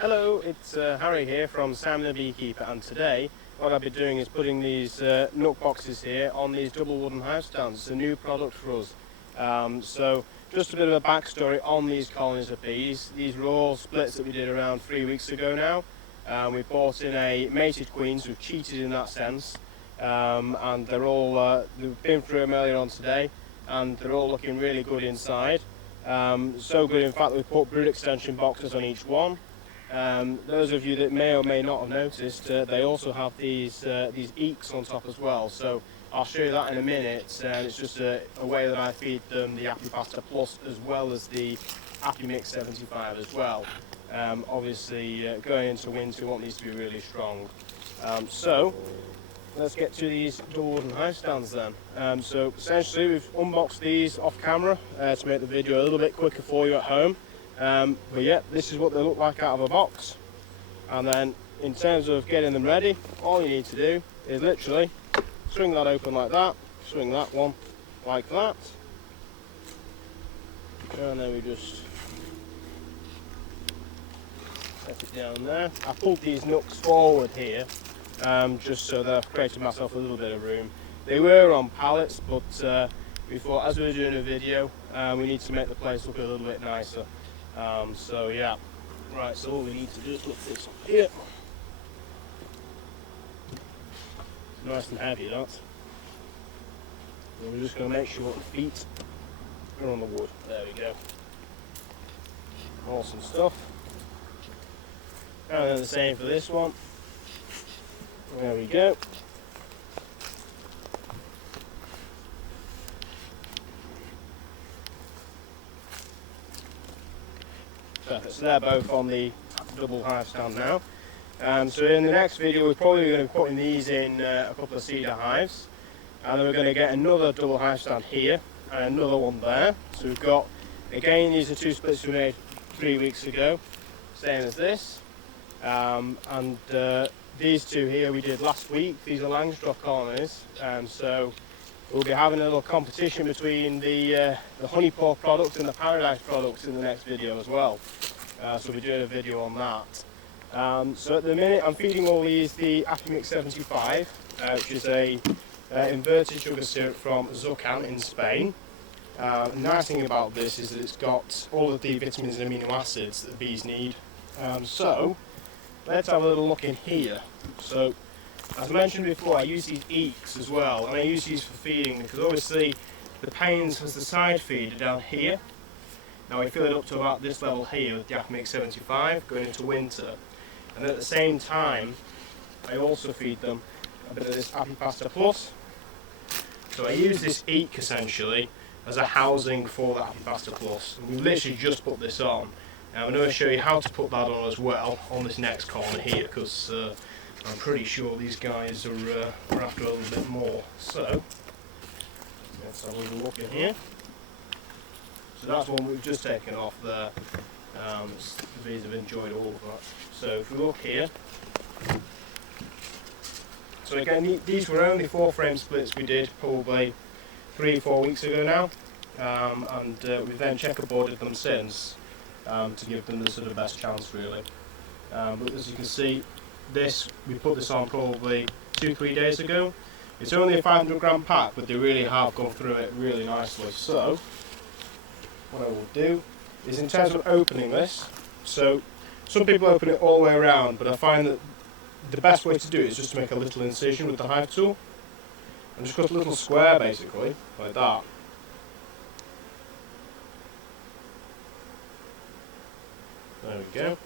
Hello, it's Harry here from Sam the Beekeeper, and today what I'll be doing is putting these nook boxes here on these double wooden hive stands. It's a new product for us. So just a bit of a backstory on these colonies of bees. These were all splits that we did around 3 weeks ago now. We brought in a mated queen, so we've cheated in that sense, and they're all, we've been through them earlier on today, and they're all looking really good inside. So good in fact that we put brood extension boxes on each one. Those of you that may or may not have noticed, they also have these eeks on top as well, so I'll show you that in a minute. It's just a way that I feed them the Apipasta Plus as well as the Apimix 75 as well. Obviously going into winter we want these to be really strong. So let's get to these double wooden hive stands then. So essentially we've unboxed these off camera to make the video a little bit quicker for you at home. But yeah, this is what they look like out of a box. And then in terms of getting them ready, all you need to do is literally swing that open like that, swing that one like that, and then we just set it down there. I pulled these nooks forward here just so that I've created myself a little bit of room. They were on pallets, but we thought as we were doing a video we need to make the place look a little bit nicer. So yeah, right, so all we need to do is put this on here. It's nice and heavy, that. And we're just going to make sure the feet are on the wood. There we go. Awesome stuff. And then the same for this one. There we go. Perfect. So they're both on the double hive stand now. So in the next video we're probably going to be putting these in a couple of cedar hives, and then we're going to get another double hive stand here and another one there. So we've got, again, these are two splits we made 3 weeks ago, same as this, and these two here we did last week. These are Langstroth colonies, so we'll be having a little competition between the honeypot products and the paradise products in the next video as well. So we'll be doing a video on that. So at the minute I'm feeding all these the Apimix 75, which is a inverted sugar syrup from Zucam in Spain. The nice thing about this is that it's got all of the vitamins and amino acids that the bees need. So let's have a little look in here. So as mentioned before, I use these eeks as well, and I use these for feeding because obviously the panes as the side feed are down here. Now we fill it up to about this level here with the Apimix 75 going into winter, and at the same time I also feed them a bit of this Apipasta Plus. So I use this eek essentially as a housing for the Apipasta Plus. And we literally just put this on. Now I'm going to show you how to put that on as well on this next corner here, because I'm pretty sure these guys are after a little bit more. So let's have a little look in here. So that's one we've just taken off there. The bees have enjoyed all of that. So if we look here, so again these were only 4-frame splits we did probably 3 or 4 weeks ago now, and we've then checkerboarded them since to give them the sort of best chance really. But as you can see, we put this on probably 2-3 days ago. It's only a 500 gram pack, but they really have gone through it really nicely. So what I will do is, in terms of opening this, so some people open it all the way around, but I find that the best way to do it is just to make a little incision with the hive tool and just cut a little square basically like that. There we go.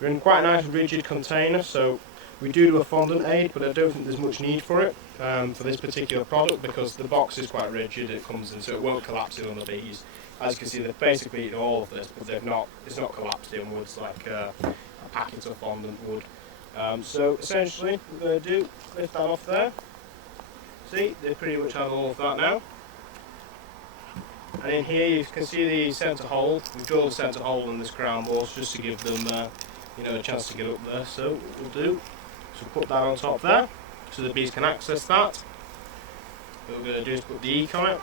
We're in quite a nice rigid container, so we do a fondant aid, but I don't think there's much need for it for this particular product because the box is quite rigid. It comes in, so it won't collapse in on the bees. As you can see, they've basically eaten all of this, but it's not collapsed inwards like a packet of fondant would. So essentially, what we're going to do, lift that off there. See, they pretty much have all of that now. And in here you can see the centre hole. We've drilled a centre hole in this crown boss just to give them a chance to get up there. So what we'll do is we'll put that on top there so the bees can access that. What we're going to do is put the eek on it.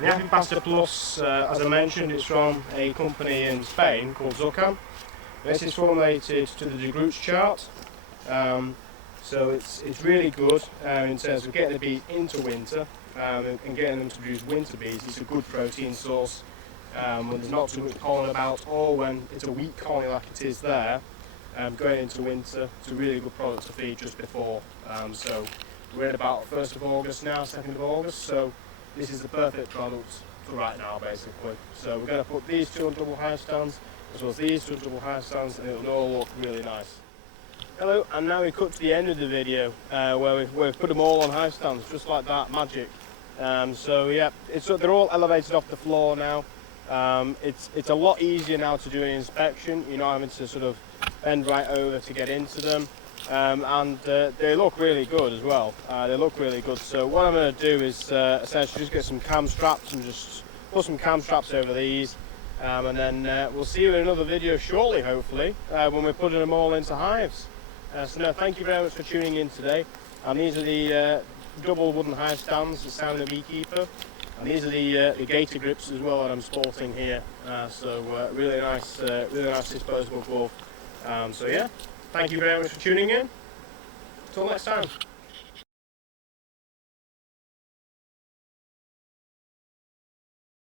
The Apipasta Plus, as I mentioned, it's from a company in Spain called Zucam. This is formulated to the Degroots chart, so it's really good in terms of getting the bees into winter and getting them to produce winter bees. It's a good protein source when there's not too much pollen about, or when it's a weak colony like it is there. Going into winter, it's a really good product to feed just before. So we're at about 1st of August now, 2nd of August, so this is the perfect product for right now basically. So we're going to put these two on double hive stands as well as these two on double hive stands, and it'll all look really nice. Hello, and now we cut to the end of the video where we've put them all on hive stands, just like that, magic. So yeah, they're all elevated off the floor now. It's a lot easier now to do an inspection. You're not having to sort of bend right over to get into them, and they look really good as well. They look really good. So what I'm going to do is essentially just get some cam straps and just put some cam straps over these, and then we'll see you in another video shortly, hopefully, when we're putting them all into hives. So no, thank you very much for tuning in today. And these are the double wooden hive stands that sound the Beekeeper. And these are the gator grips as well that I'm sporting here. So really nice disposable glove. So yeah, thank you very much for tuning in. Until next time.